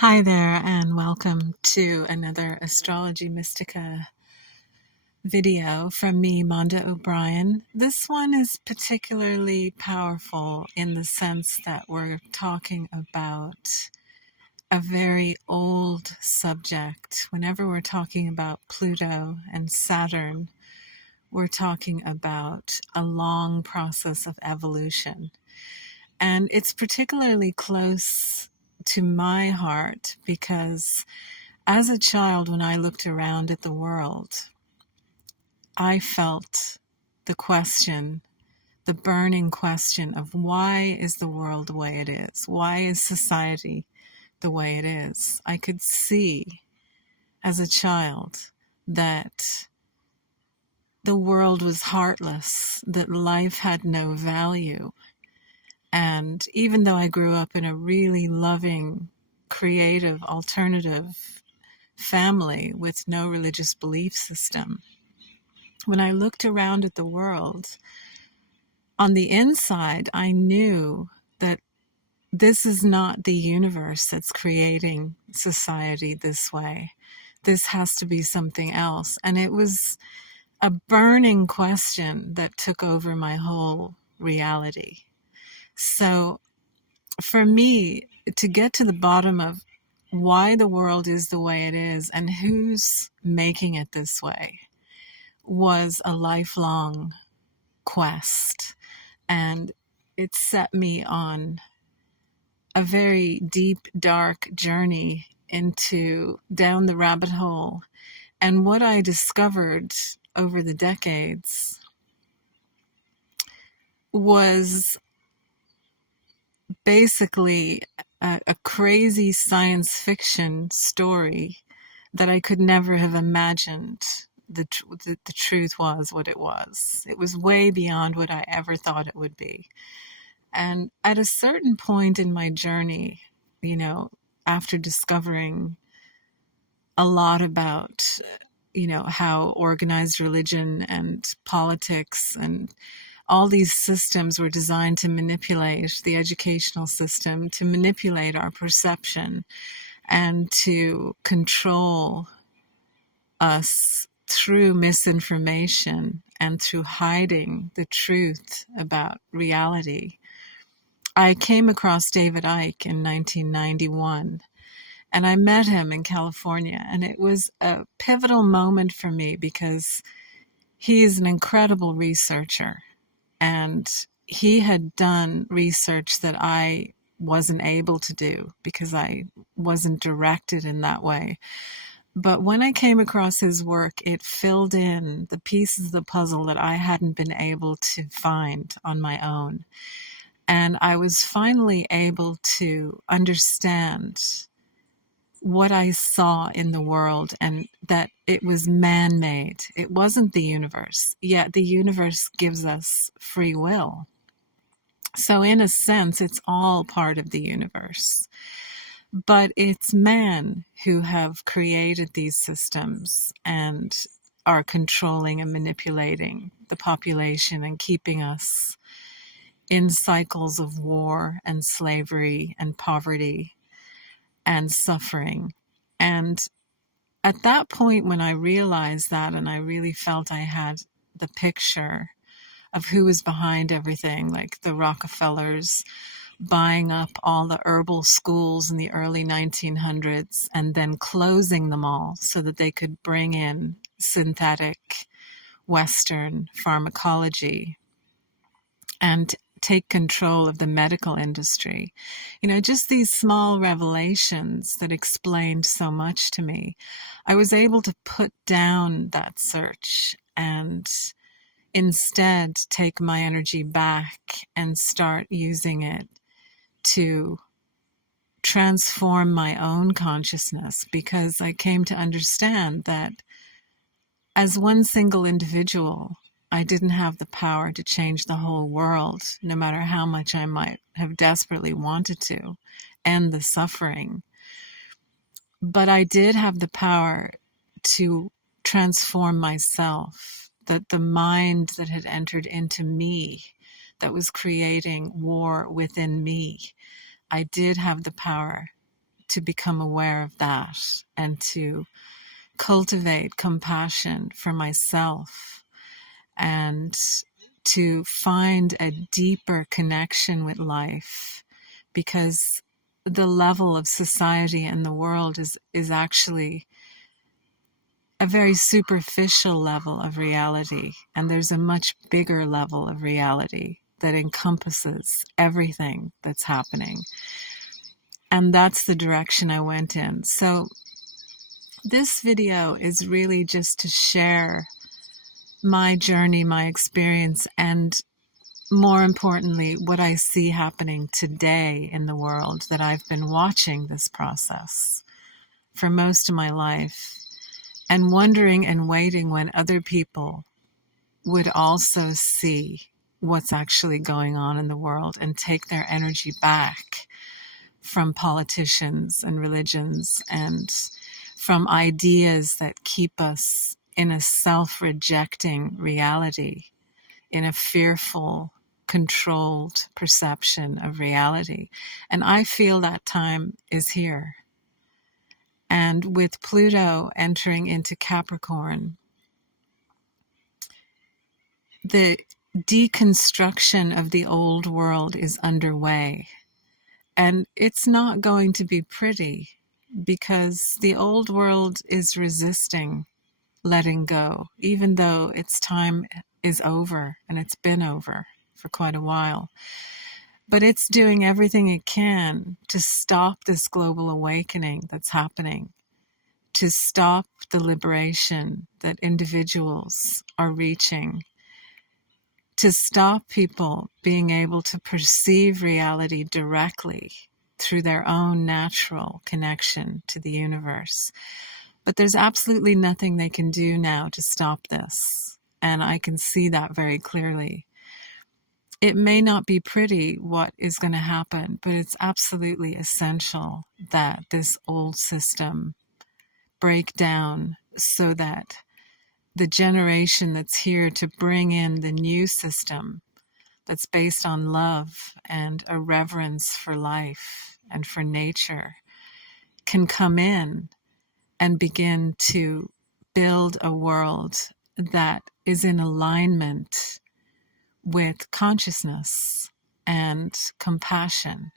Hi there, and welcome to another Astrology Mystica video from me, Manda O'Brien. This one is particularly powerful in the sense that we're talking about a very old subject. Whenever we're talking about Pluto and Saturn, we're talking about a long process of evolution. And it's particularly close to my heart because as a child, when I looked around at the world, I felt the question, the burning question of why is the world the way it is? Why is society the way it is? I could see as a child that the world was heartless, that life had no value. And even though I grew up in a really loving, creative, alternative family with no religious belief system, when I looked around at the world, on the inside, I knew that this is not the universe that's creating society this way. This has to be something else. And it was a burning question that took over my whole reality. So for me, to get to the bottom of why the world is the way it is and who's making it this way was a lifelong quest. And it set me on a very deep, dark journey down the rabbit hole. And what I discovered over the decades was basically a crazy science fiction story that I could never have imagined the truth was what it was. It was way beyond what I ever thought it would be. And at a certain point in my journey, after discovering a lot about, how organized religion and politics and all these systems were designed to manipulate the educational system, to manipulate our perception, and to control us through misinformation and through hiding the truth about reality. I came across David Icke in 1991, and I met him in California, and it was a pivotal moment for me because he is an incredible researcher, and he had done research that I wasn't able to do because I wasn't directed in that way. But when I came across his work, it filled in the pieces of the puzzle that I hadn't been able to find on my own. And I was finally able to understand what I saw in the world and that it was man-made. It wasn't the universe, yet the universe gives us free will. So in a sense, it's all part of the universe. But it's man who have created these systems and are controlling and manipulating the population and keeping us in cycles of war and slavery and poverty and suffering. And at that point, when I realized that and I really felt I had the picture of who was behind everything, like the Rockefellers buying up all the herbal schools in the early 1900s and then closing them all so that they could bring in synthetic Western pharmacology and take control of the medical industry. Just these small revelations that explained so much to me. I was able to put down that search and instead take my energy back and start using it to transform my own consciousness, because I came to understand that as one single individual, I didn't have the power to change the whole world, no matter how much I might have desperately wanted to end the suffering. But I did have the power to transform myself, that the mind that had entered into me, that was creating war within me, I did have the power to become aware of that and to cultivate compassion for myself and to find a deeper connection with life, because the level of society and the world is actually a very superficial level of reality, and there's a much bigger level of reality that encompasses everything that's happening. And that's the direction I went in. So this video is really just to share my journey, my experience, and more importantly, what I see happening today in the world, that I've been watching this process for most of my life and wondering and waiting when other people would also see what's actually going on in the world and take their energy back from politicians and religions and from ideas that keep us in a self-rejecting reality, in a fearful, controlled perception of reality. And I feel that time is here. And with Pluto entering into Capricorn, the deconstruction of the old world is underway. And it's not going to be pretty, because the old world is resisting letting go, even though its time is over, and it's been over for quite a while. But it's doing everything it can to stop this global awakening that's happening, to stop the liberation that individuals are reaching, to stop people being able to perceive reality directly through their own natural connection to the universe. But there's absolutely nothing they can do now to stop this. And I can see that very clearly. It may not be pretty what is going to happen, but it's absolutely essential that this old system break down so that the generation that's here to bring in the new system that's based on love and a reverence for life and for nature can come in and begin to build a world that is in alignment with consciousness and compassion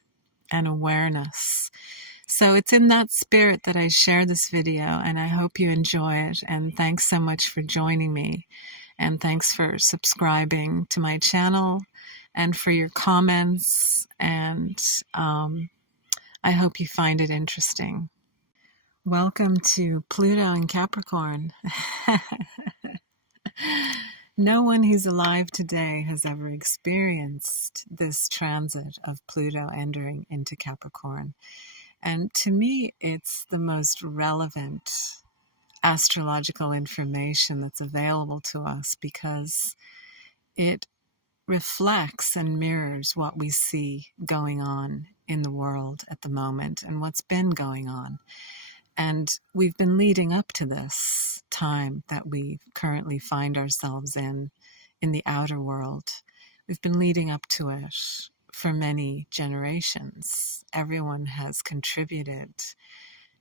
and awareness. So it's in that spirit that I share this video, and I hope you enjoy it. And thanks so much for joining me. And thanks for subscribing to my channel and for your comments. And I hope you find it interesting. Welcome to Pluto in Capricorn. No one who's alive today has ever experienced this transit of Pluto entering into Capricorn. And to me, it's the most relevant astrological information that's available to us, because it reflects and mirrors what we see going on in the world at the moment and what's been going on. And we've been leading up to this time that we currently find ourselves in the outer world. We've been leading up to it for many generations. Everyone has contributed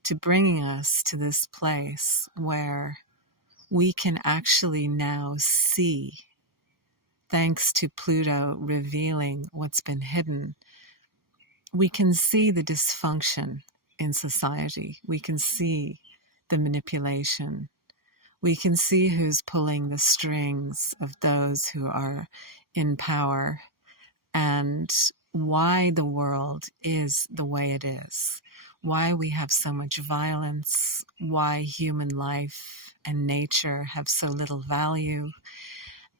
to bringing us to this place where we can actually now see, thanks to Pluto revealing what's been hidden, we can see the dysfunction in society. We can see the manipulation. We can see who's pulling the strings of those who are in power, and why the world is the way it is, why we have so much violence, why human life and nature have so little value.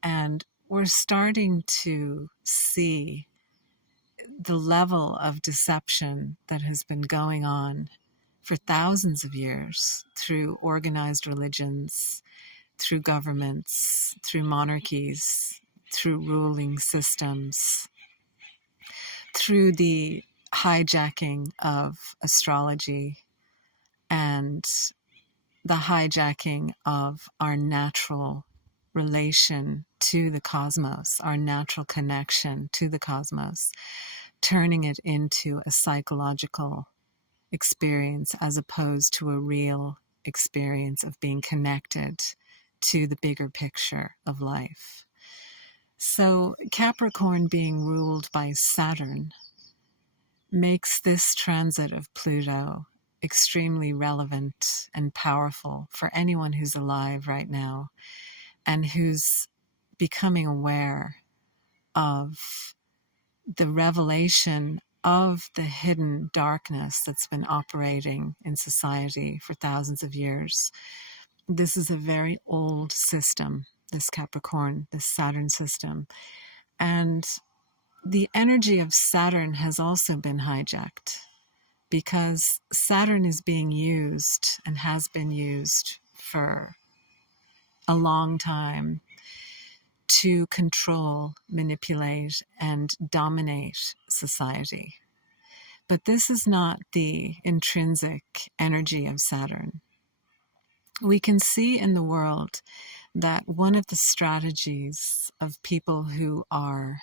And we're starting to see the level of deception that has been going on for thousands of years through organized religions, through governments, through monarchies, through ruling systems, through the hijacking of astrology and the hijacking of our natural relation to the cosmos, our natural connection to the cosmos, turning it into a psychological experience as opposed to a real experience of being connected to the bigger picture of life. So Capricorn being ruled by Saturn makes this transit of Pluto extremely relevant and powerful for anyone who's alive right now and who's becoming aware of the revelation of the hidden darkness that's been operating in society for thousands of years. This is a very old system, this Capricorn, this Saturn system. And the energy of Saturn has also been hijacked because Saturn is being used and has been used for a long time to control, manipulate, and dominate society. But this is not the intrinsic energy of Saturn. We can see in the world that one of the strategies of people who are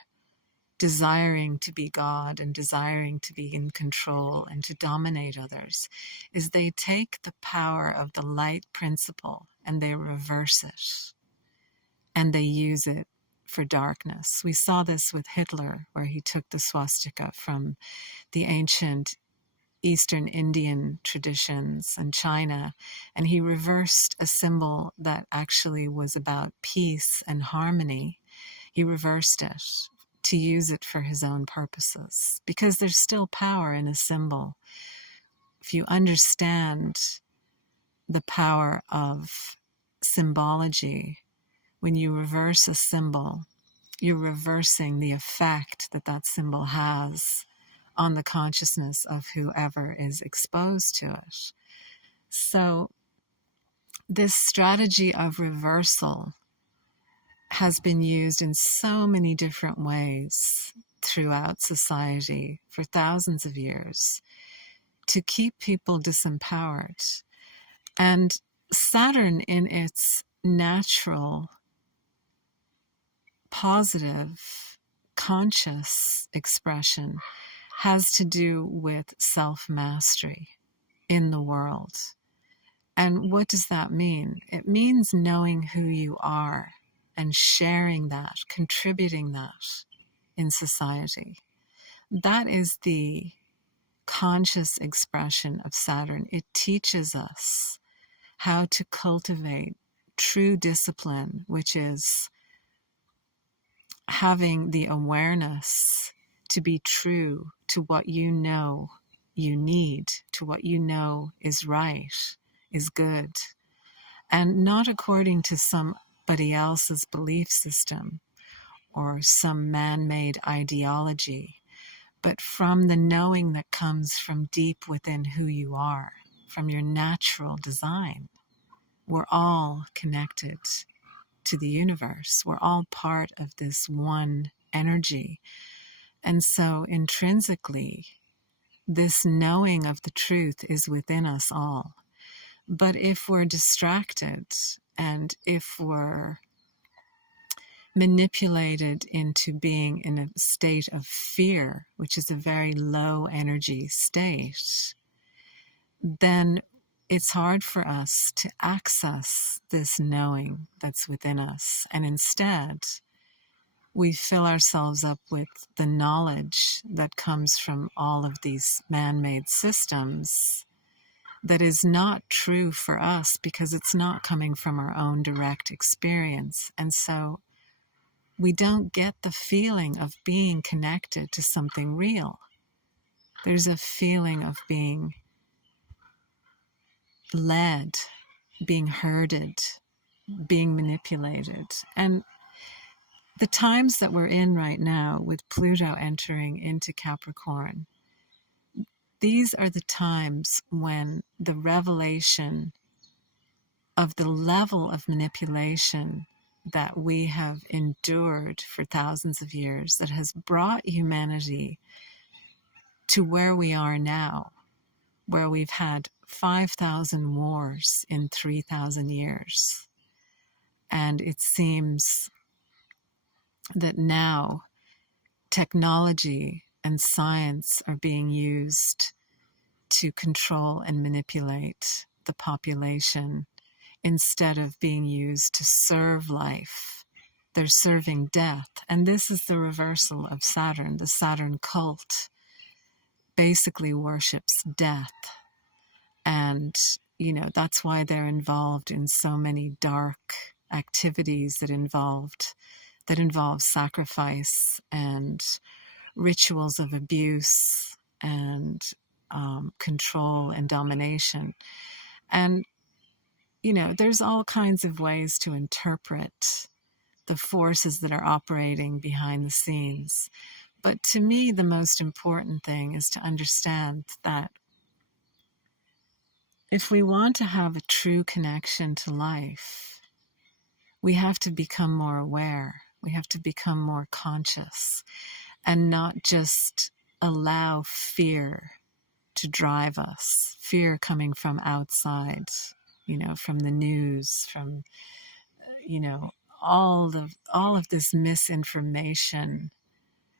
desiring to be God and desiring to be in control and to dominate others is they take the power of the light principle and they reverse it and they use it for darkness. We saw this with Hitler, where he took the swastika from the ancient Eastern Indian traditions and China, and he reversed a symbol that actually was about peace and harmony. He reversed it to use it for his own purposes, because there's still power in a symbol. If you understand the power of symbology, when you reverse a symbol, you're reversing the effect that that symbol has on the consciousness of whoever is exposed to it. So this strategy of reversal has been used in so many different ways throughout society for thousands of years to keep people disempowered. And Saturn, in its natural, positive, conscious expression, has to do with self-mastery in the world. And what does that mean? It means knowing who you are and sharing that, contributing that in society. That is the conscious expression of Saturn. It teaches us how to cultivate true discipline, which is having the awareness to be true to what you know you need, to what you know is right, is good, and not according to somebody else's belief system or some man-made ideology, but from the knowing that comes from deep within who you are, from your natural design. We're all connected to the universe. We're all part of this one energy. And so intrinsically, this knowing of the truth is within us all. But if we're distracted and if we're manipulated into being in a state of fear, which is a very low energy state, then it's hard for us to access this knowing that's within us. And instead, we fill ourselves up with the knowledge that comes from all of these man-made systems that is not true for us because it's not coming from our own direct experience. And so we don't get the feeling of being connected to something real. There's a feeling of being led, being herded, being manipulated. And the times that we're in right now with Pluto entering into Capricorn, these are the times when the revelation of the level of manipulation that we have endured for thousands of years, that has brought humanity to where we are now, where we've had 5,000 wars in 3,000 years. And it seems that now technology and science are being used to control and manipulate the population instead of being used to serve life. They're serving death. And this is the reversal of Saturn. The Saturn cult basically worships death. And, that's why they're involved in so many dark activities that involve sacrifice and rituals of abuse and control and domination. And, there's all kinds of ways to interpret the forces that are operating behind the scenes. But to me, the most important thing is to understand that if we want to have a true connection to life, we have to become more aware. We have to become more conscious and not just allow fear to drive us. Fear coming from outside, from the news, from, all of this misinformation.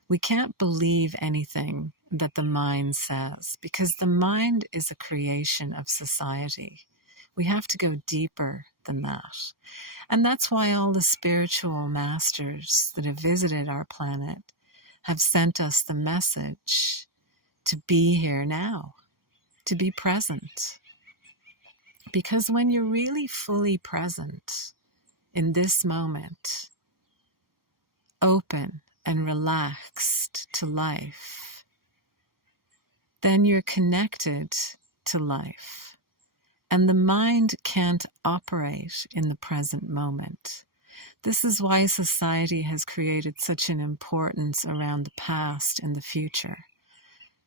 We can't believe anything that the mind says, because the mind is a creation of society. We have to go deeper than that. And that's why all the spiritual masters that have visited our planet have sent us the message to be here now, to be present. Because when you're really fully present in this moment, open and relaxed to life, then you're connected to life. And the mind can't operate in the present moment. This is why society has created such an importance around the past and the future.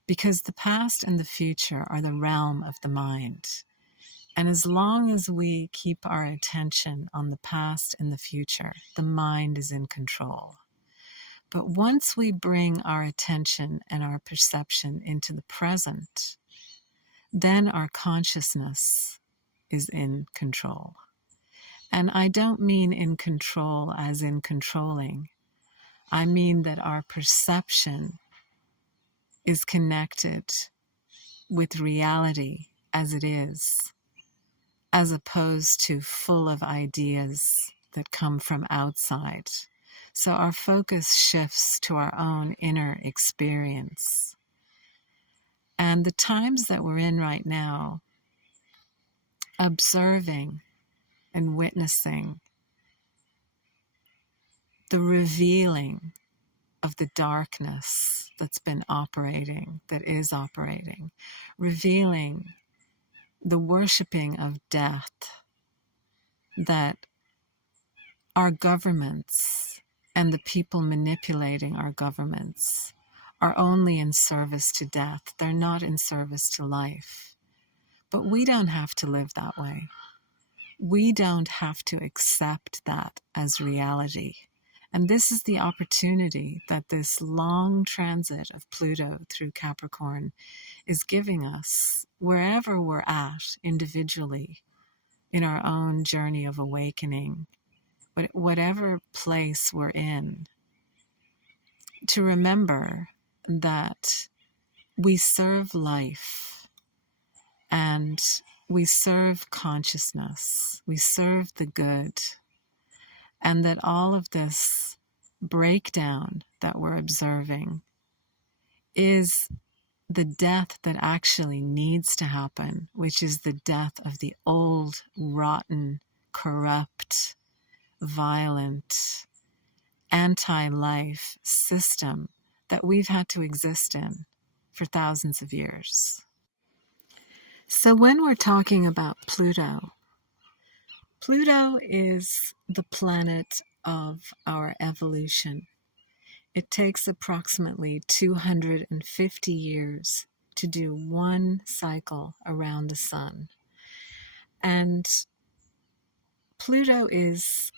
Because the past and the future are the realm of the mind. And as long as we keep our attention on the past and the future, the mind is in control. But once we bring our attention and our perception into the present, then our consciousness is in control. And I don't mean in control as in controlling. I mean that our perception is connected with reality as it is, as opposed to full of ideas that come from outside. So our focus shifts to our own inner experience. And the times that we're in right now, observing and witnessing the revealing of the darkness that's been operating, that is operating, revealing the worshiping of death that our governments and the people manipulating our governments are only in service to death. They're not in service to life. But we don't have to live that way. We don't have to accept that as reality. And this is the opportunity that this long transit of Pluto through Capricorn is giving us, wherever we're at individually in our own journey of awakening, but whatever place we're in, to remember that we serve life and we serve consciousness, we serve the good, and that all of this breakdown that we're observing is the death that actually needs to happen, which is the death of the old, rotten, corrupt, violent, anti-life system that we've had to exist in for thousands of years. So when we're talking about Pluto, Pluto is the planet of our evolution. It takes approximately 250 years to do one cycle around the sun. And Pluto is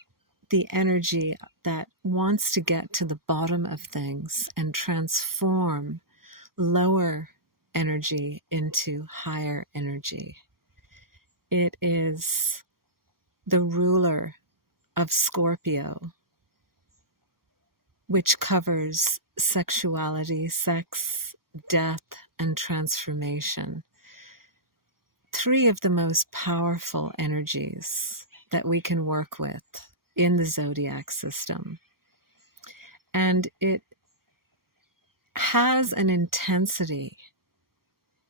the energy that wants to get to the bottom of things and transform lower energy into higher energy. It is the ruler of Scorpio, which covers sexuality, sex, death, and transformation. three of the most powerful energies that we can work with in the zodiac system. And it has an intensity.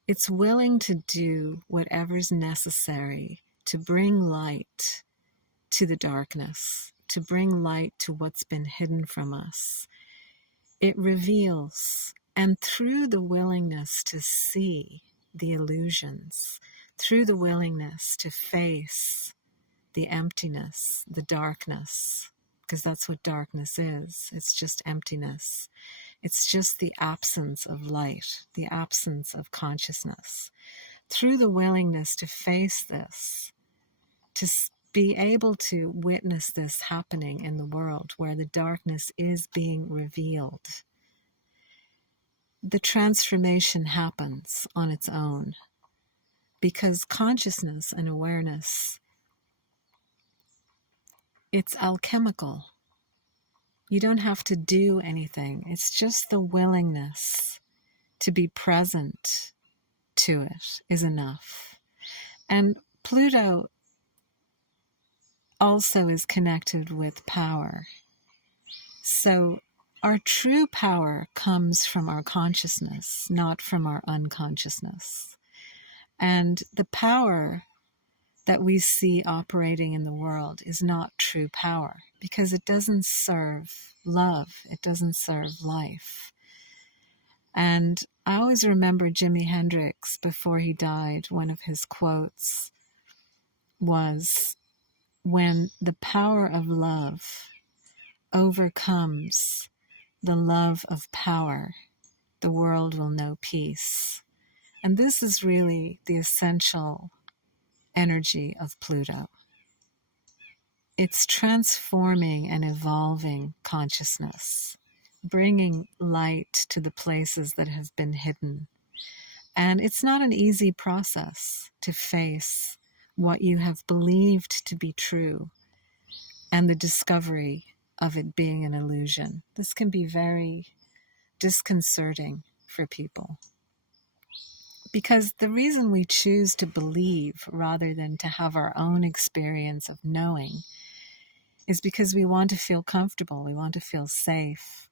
It's willing to do whatever's necessary to bring light to the darkness, to bring light to what's been hidden from us. It reveals, and through the willingness to see the illusions, through the willingness to face the emptiness, the darkness, because that's what darkness is. It's just emptiness. It's just the absence of light, the absence of consciousness. Through the willingness to face this, to be able to witness this happening in the world where the darkness is being revealed, the transformation happens on its own, because consciousness and awareness, it's alchemical. You don't have to do anything. It's just the willingness to be present to it is enough. And Pluto also is connected with power. So our true power comes from our consciousness, not from our unconsciousness. And the power that we see operating in the world is not true power, because it doesn't serve love, it doesn't serve life. And I always remember Jimi Hendrix, before he died, one of his quotes was, "When the power of love overcomes the love of power, the world will know peace." And this is really the essential energy of Pluto. It's transforming and evolving consciousness, bringing light to the places that have been hidden. And it's not an easy process to face what you have believed to be true and the discovery of it being an illusion. This can be very disconcerting for people, because the reason we choose to believe rather than to have our own experience of knowing is because we want to feel comfortable, we want to feel safe,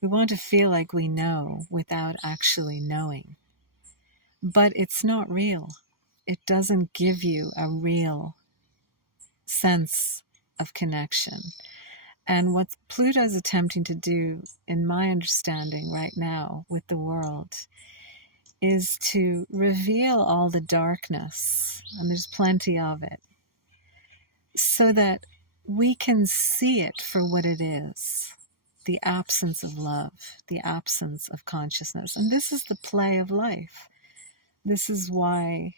we want to feel like we know without actually knowing. But it's not real. It doesn't give you a real sense of connection. And what Pluto is attempting to do, in my understanding right now with the world, is to reveal all the darkness, and there's plenty of it, so that we can see it for what it is, the absence of love, the absence of consciousness. And this is the play of life. This is why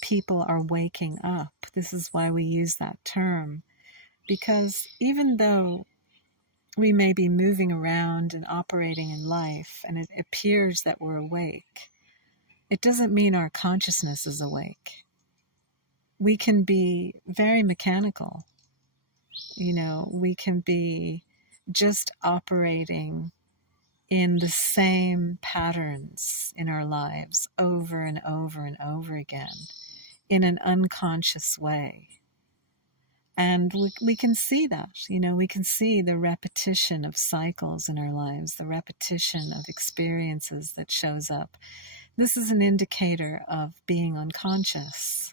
people are waking up. This is why we use that term, because even though we may be moving around and operating in life and it appears that we're awake, it doesn't mean our consciousness is awake. We can be very mechanical. We can be just operating in the same patterns in our lives over and over and over again in an unconscious way. And we can see that, we can see the repetition of cycles in our lives, the repetition of experiences that shows up. This is an indicator of being unconscious.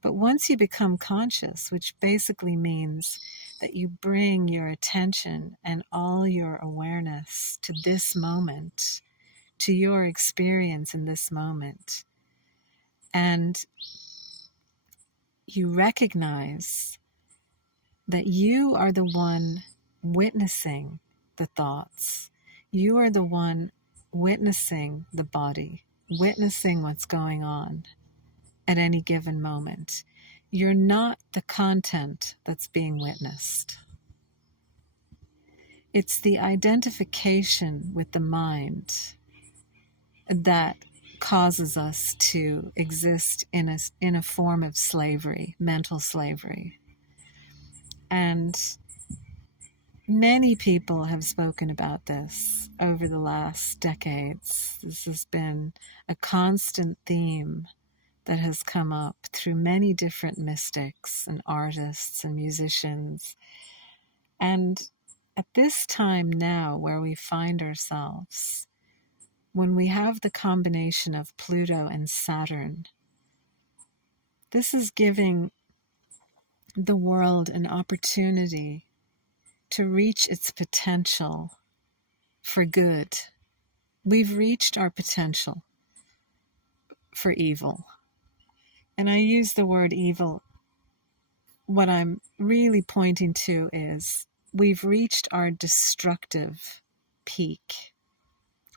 But once you become conscious, which basically means that you bring your attention and all your awareness to this moment, to your experience in this moment, and you recognize that you are the one witnessing the thoughts. You are the one witnessing the body, witnessing what's going on at any given moment. You're not the content that's being witnessed. It's the identification with the mind that causes us to exist in a form of slavery, mental slavery. And many people have spoken about this over the last decades. This has been a constant theme that has come up through many different mystics and artists and musicians. And at this time now where we find ourselves, when we have the combination of Pluto and Saturn, this is giving the world an opportunity to reach its potential for good. We've reached our potential for evil. And I use the word evil. What I'm really pointing to is we've reached our destructive peak.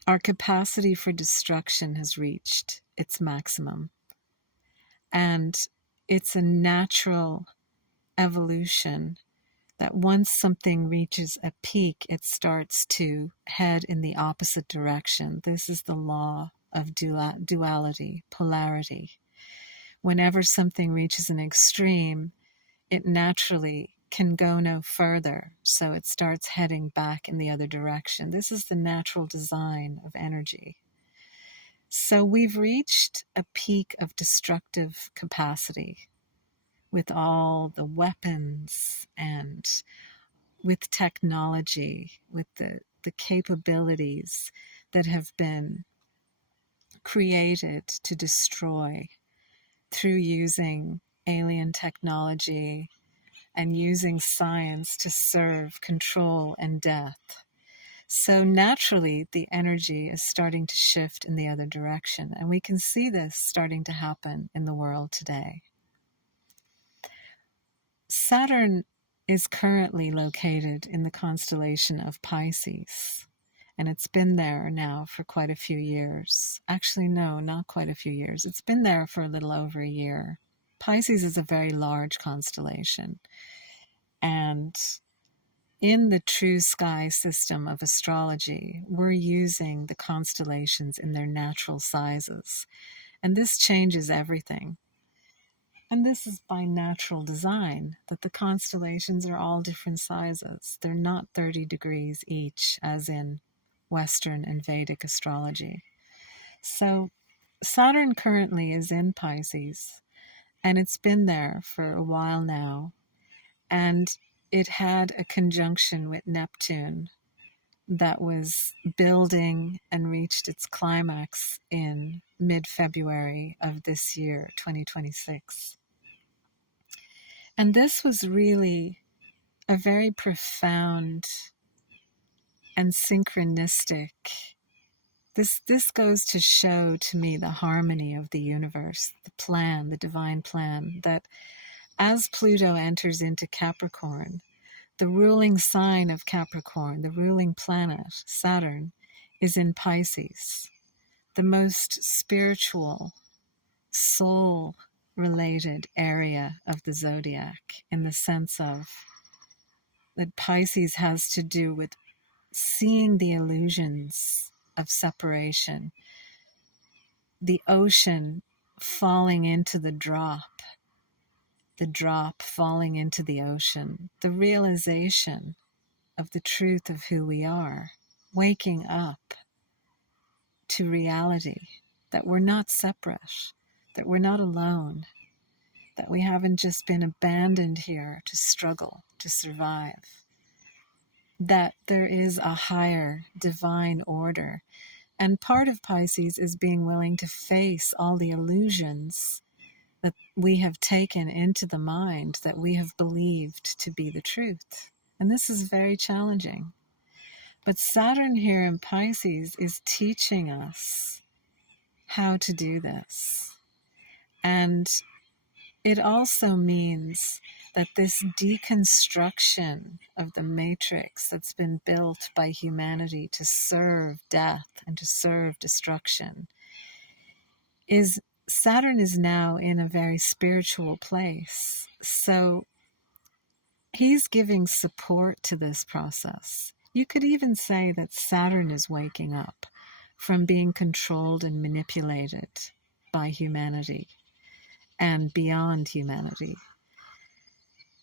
Our capacity for destruction has reached its maximum. And it's a natural evolution that once something reaches a peak, it starts to head in the opposite direction. This is the law of duality, polarity. Whenever something reaches an extreme, it naturally can go no further, so it starts heading back in the other direction. This is the natural design of energy. So we've reached a peak of destructive capacity with all the weapons and with technology, with the capabilities that have been created to destroy through using alien technology and using science to serve control and death. So naturally, the energy is starting to shift in the other direction, and we can see this starting to happen in the world today. Saturn is currently located in the constellation of Pisces, and it's been there now for quite a few years. Actually, no, not quite a few years. It's been there for a little over a year. Pisces is a very large constellation, and in the true sky system of astrology, we're using the constellations in their natural sizes, and this changes everything. And this is by natural design, that the constellations are all different sizes. They're not 30 degrees each, as in Western and Vedic astrology. So Saturn currently is in Pisces, and it's been there for a while now. And it had a conjunction with Neptune that was building and reached its climax in mid-February of this year, 2026. And this was really a very profound and synchronistic. This goes to show to me the harmony of the universe, the plan, the divine plan, that as Pluto enters into Capricorn, the ruling sign of Capricorn, the ruling planet, Saturn, is in Pisces, the most spiritual, soul-related area of the zodiac, in the sense of that Pisces has to do with seeing the illusions of separation, the ocean falling into the drop falling into the ocean, the realization of the truth of who we are, waking up to reality, that we're not separate, that we're not alone, that we haven't just been abandoned here to struggle, to survive, that there is a higher divine order. And part of Pisces is being willing to face all the illusions that we have taken into the mind, that we have believed to be the truth. And this is very challenging. But Saturn here in Pisces is teaching us how to do this. And it also means that this deconstruction of the matrix that's been built by humanity to serve death and to serve destruction is Saturn is now in a very spiritual place. So he's giving support to this process. You could even say that Saturn is waking up from being controlled and manipulated by humanity and beyond humanity.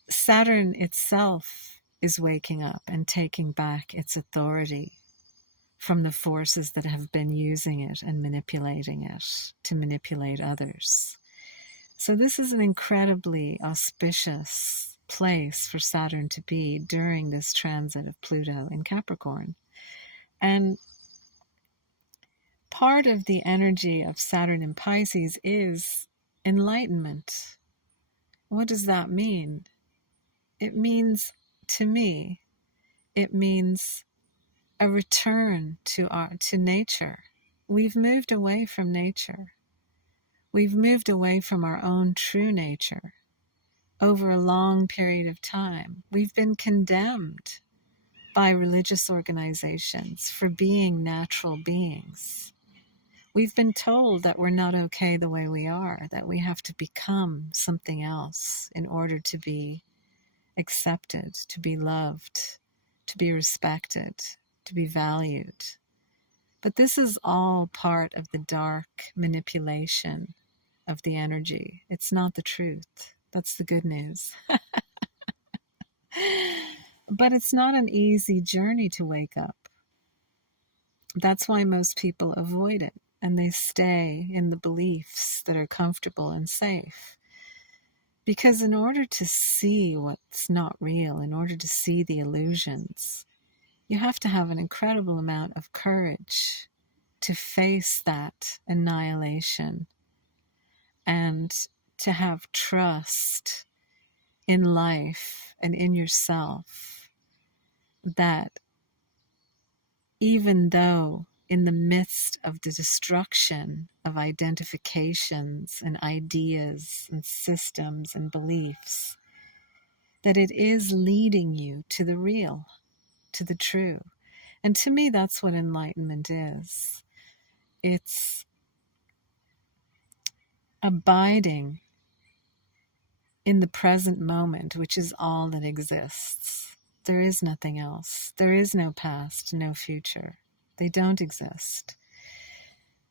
Saturn itself is waking up and taking back its authority from the forces that have been using it and manipulating it to manipulate others. So this is an incredibly auspicious place for Saturn to be during this transit of Pluto in Capricorn. And part of the energy of Saturn in Pisces is enlightenment. What does that mean? It means, to me, it means a return to nature. We've moved away from nature. We've moved away from our own true nature over a long period of time. We've been condemned by religious organizations for being natural beings. We've been told that we're not okay the way we are, that we have to become something else in order to be accepted, to be loved, to be respected, to be valued. But this is all part of the dark manipulation of the energy. It's not the truth. That's the good news. But it's not an easy journey to wake up. That's why most people avoid it, and they stay in the beliefs that are comfortable and safe. Because in order to see what's not real, in order to see the illusions, you have to have an incredible amount of courage to face that annihilation and to have trust in life and in yourself, that even though in the midst of the destruction of identifications and ideas and systems and beliefs, that it is leading you to the real, to the true. And to me, that's what enlightenment is. It's abiding in the present moment, which is all that exists. There is nothing else. There is no past, no future. They don't exist.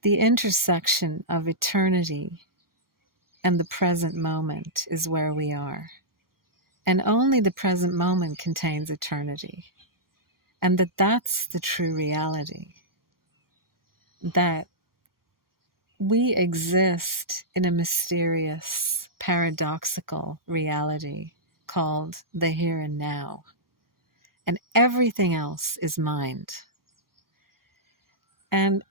The intersection of eternity and the present moment is where we are. And only the present moment contains eternity. And that's the true reality. That we exist in a mysterious, paradoxical reality called the here and now. And everything else is mind. And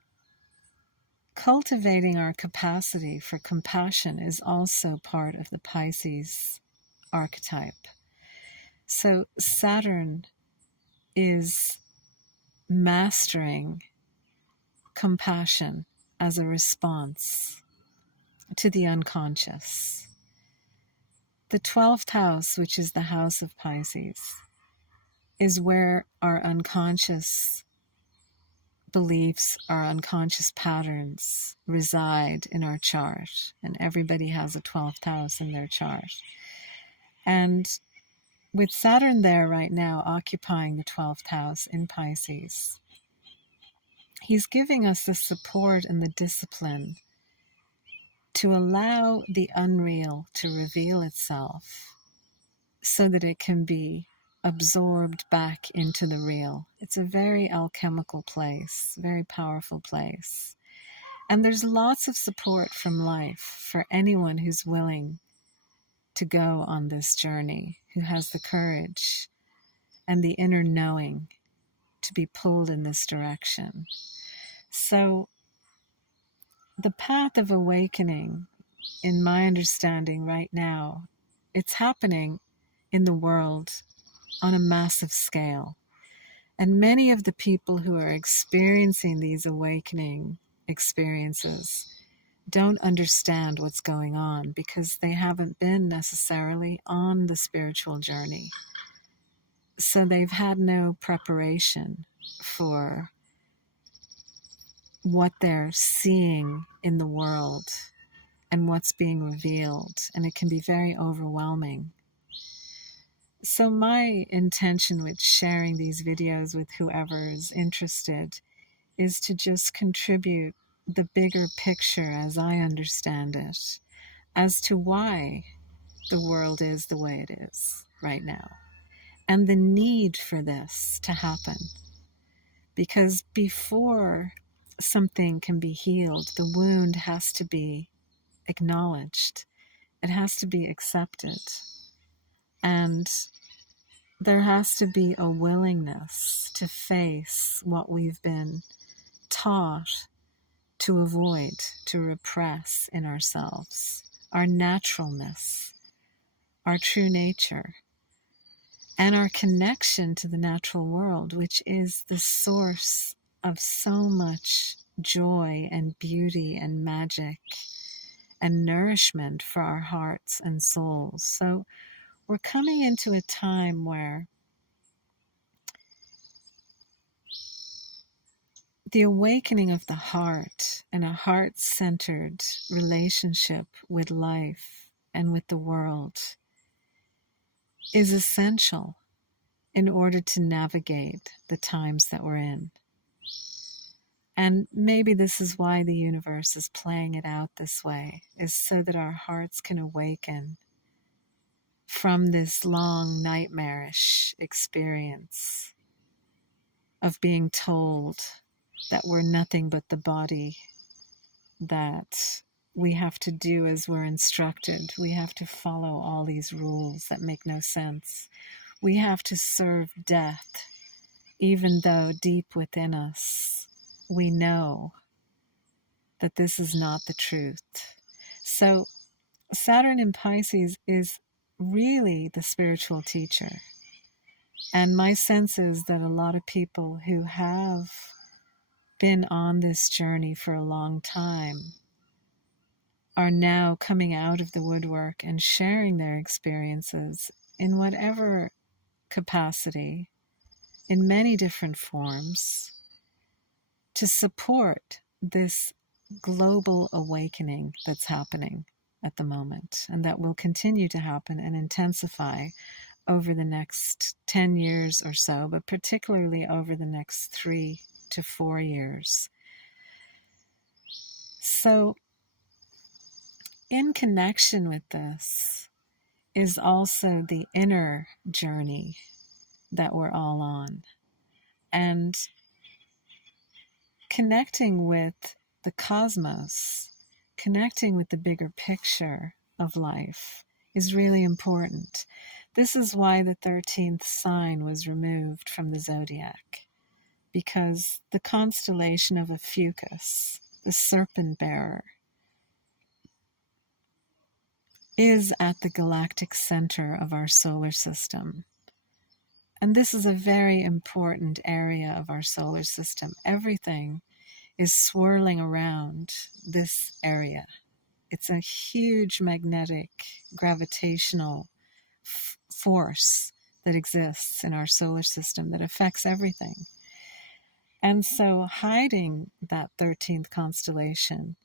cultivating our capacity for compassion is also part of the Pisces archetype. So Saturn is mastering compassion as a response to the unconscious. The 12th house, which is the house of Pisces, is where our unconscious beliefs, our unconscious patterns reside in our chart. And everybody has a 12th house in their chart. And with Saturn there right now occupying the 12th house in Pisces, he's giving us the support and the discipline to allow the unreal to reveal itself so that it can be absorbed back into the real. It's a very alchemical place, very powerful place. And there's lots of support from life for anyone who's willing to go on this journey, who has the courage and the inner knowing to be pulled in this direction. So the path of awakening, in my understanding right now, it's happening in the world on a massive scale. And many of the people who are experiencing these awakening experiences don't understand what's going on because they haven't been necessarily on the spiritual journey. So they've had no preparation for what they're seeing in the world and what's being revealed, and it can be very overwhelming. So my intention with sharing these videos with whoever is interested is to just contribute the bigger picture as I understand it, as to why the world is the way it is right now, and the need for this to happen. Because before something can be healed, the wound has to be acknowledged It has to be accepted. And there has to be a willingness to face what we've been taught to avoid, to repress in ourselves, our naturalness, our true nature, and our connection to the natural world, which is the source of so much joy and beauty and magic and nourishment for our hearts and souls. So we're coming into a time where the awakening of the heart and a heart-centered relationship with life and with the world is essential in order to navigate the times that we're in. And maybe this is why the universe is playing it out this way, is so that our hearts can awaken from this long nightmarish experience of being told that we're nothing but the body, that we have to do as we're instructed. We have to follow all these rules that make no sense. We have to serve death, even though deep within us we know that this is not the truth. So Saturn in Pisces is really the spiritual teacher. And my sense is that a lot of people who have been on this journey for a long time are now coming out of the woodwork and sharing their experiences in whatever capacity, in many different forms, to support this global awakening that's happening at the moment, and that will continue to happen and intensify over the next 10 years or so, but particularly over the next 3 to 4 years. So in connection with this is also the inner journey that we're all on. And connecting with the cosmos, connecting with the bigger picture of life is really important. This is why the 13th sign was removed from the zodiac, because the constellation of Ophiuchus, the serpent bearer, is at the galactic center of our solar system. And this is a very important area of our solar system. Everything is swirling around this area. It's a huge magnetic, gravitational force that exists in our solar system that affects everything. And so hiding that 13th constellation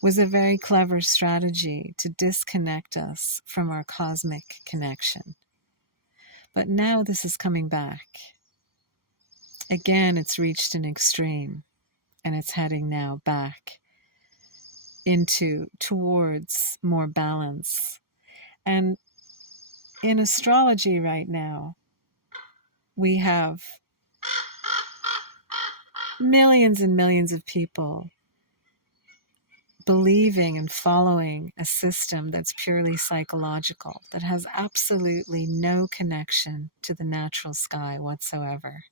was a very clever strategy to disconnect us from our cosmic connection. But now this is coming back. Again, it's reached an extreme, and it's heading now back towards more balance. And in astrology right now, we have millions and millions of people believing and following a system that's purely psychological, that has absolutely no connection to the natural sky whatsoever.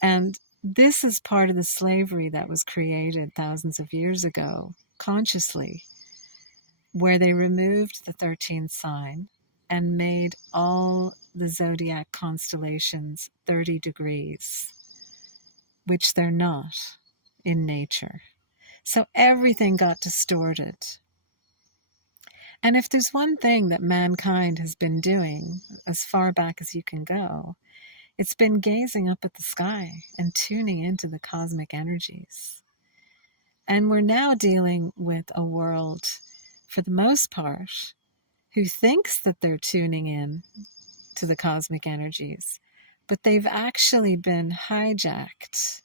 And this is part of the slavery that was created thousands of years ago, consciously, where they removed the 13th sign and made all the zodiac constellations 30 degrees, which they're not in nature. So everything got distorted. And if there's one thing that mankind has been doing as far back as you can go, it's been gazing up at the sky and tuning into the cosmic energies. And we're now dealing with a world, for the most part, who thinks that they're tuning in to the cosmic energies, but they've actually been hijacked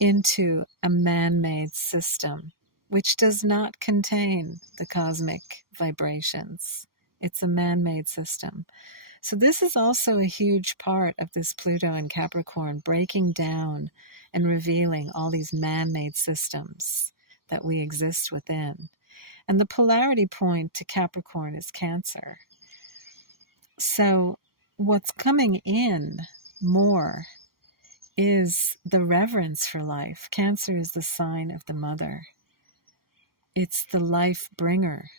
into a man-made system which does not contain the cosmic vibrations. It's a man-made system. So this is also a huge part of this Pluto and Capricorn, breaking down and revealing all these man-made systems that we exist within. And the polarity point to Capricorn is Cancer. So what's coming in more is the reverence for life. Cancer is the sign of the mother. It's the life bringer,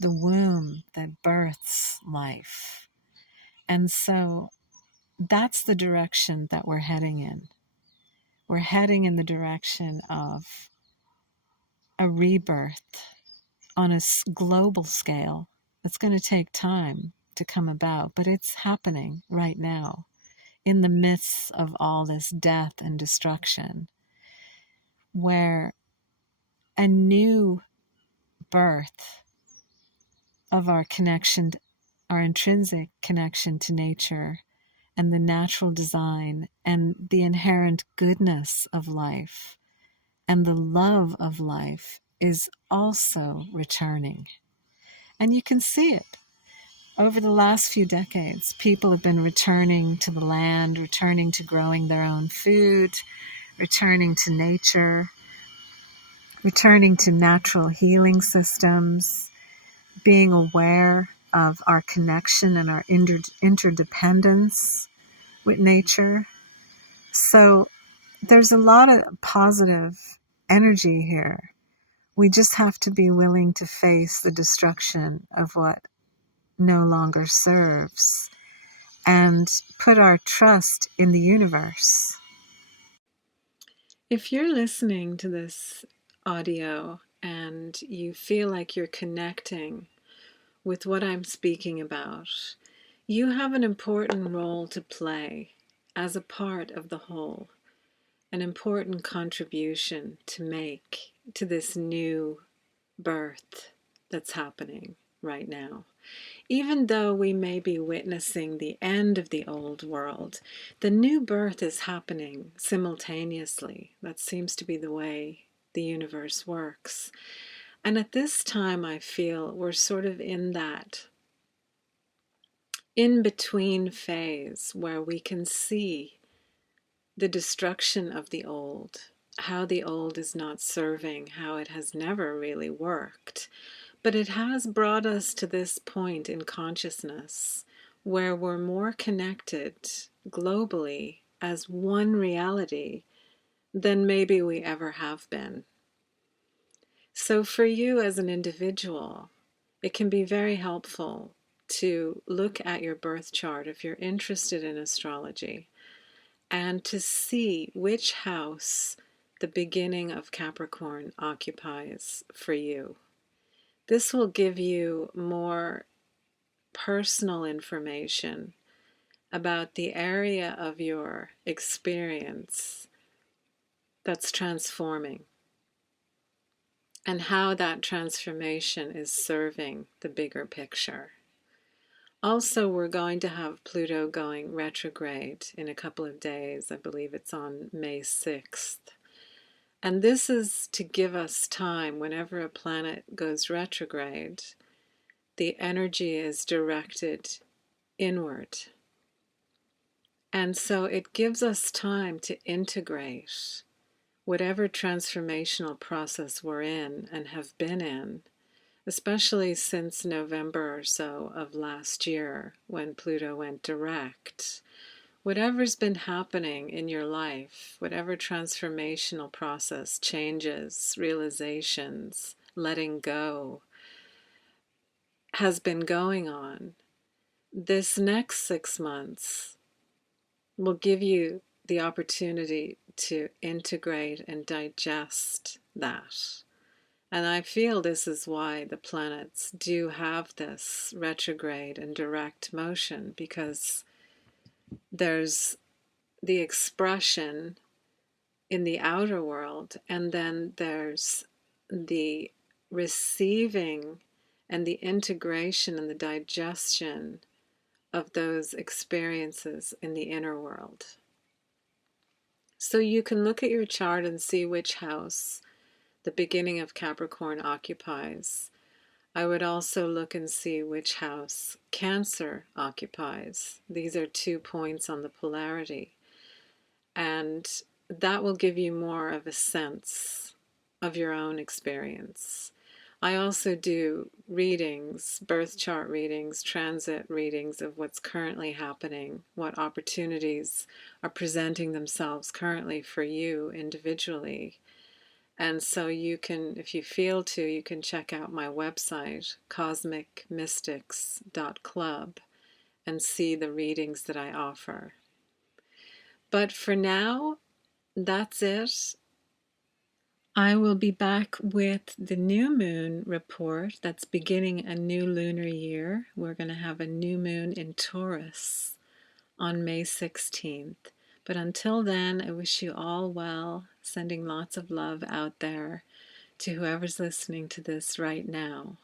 the womb that births life. And so that's the direction that we're heading in. We're heading in the direction of a rebirth on a global scale. It's going to take time to come about, but it's happening right now in the midst of all this death and destruction, where a new birth of our connection, our intrinsic connection to nature and the natural design and the inherent goodness of life and the love of life is also returning. And you can see it. Over the last few decades, people have been returning to the land, returning to growing their own food, returning to nature, returning to natural healing systems, being aware of our connection and our interdependence with nature. So there's a lot of positive energy here. We just have to be willing to face the destruction of what no longer serves and put our trust in the universe. If you're listening to this audio and you feel like you're connecting with what I'm speaking about, you have an important role to play as a part of the whole, an important contribution to make to this new birth that's happening right now. Even though we may be witnessing the end of the old world, the new birth is happening simultaneously. That seems to be the way the universe works. And at this time, I feel we're sort of in that in-between phase where we can see the destruction of the old, how the old is not serving, how it has never really worked. But it has brought us to this point in consciousness where we're more connected globally as one reality than maybe we ever have been. So for you as an individual, it can be very helpful to look at your birth chart if you're interested in astrology and to see which house the beginning of Capricorn occupies for you. This will give you more personal information about the area of your experience that's transforming and how that transformation is serving the bigger picture. Also, we're going to have Pluto going retrograde in a couple of days. I believe it's on May 6th. And this is to give us time. Whenever a planet goes retrograde, the energy is directed inward. And so it gives us time to integrate whatever transformational process we're in and have been in, especially since November or so of last year when Pluto went direct. Whatever's been happening in your life, whatever transformational process, changes, realizations, letting go has been going on, this next 6 months will give you the opportunity to integrate and digest that. And I feel this is why the planets do have this retrograde and direct motion, because there's the expression in the outer world, and then there's the receiving and the integration and the digestion of those experiences in the inner world. So you can look at your chart and see which house the beginning of Capricorn occupies. I would also look and see which house Cancer occupies. These are 2 points on the polarity. And that will give you more of a sense of your own experience. I also do readings, birth chart readings, transit readings of what's currently happening, what opportunities are presenting themselves currently for you individually. And so you can, if you feel to, you can check out my website, cosmicmystics.club, and see the readings that I offer. But for now, that's it. I will be back with the new moon report that's beginning a new lunar year. We're going to have a new moon in Taurus on May 16th. But until then, I wish you all well, sending lots of love out there to whoever's listening to this right now.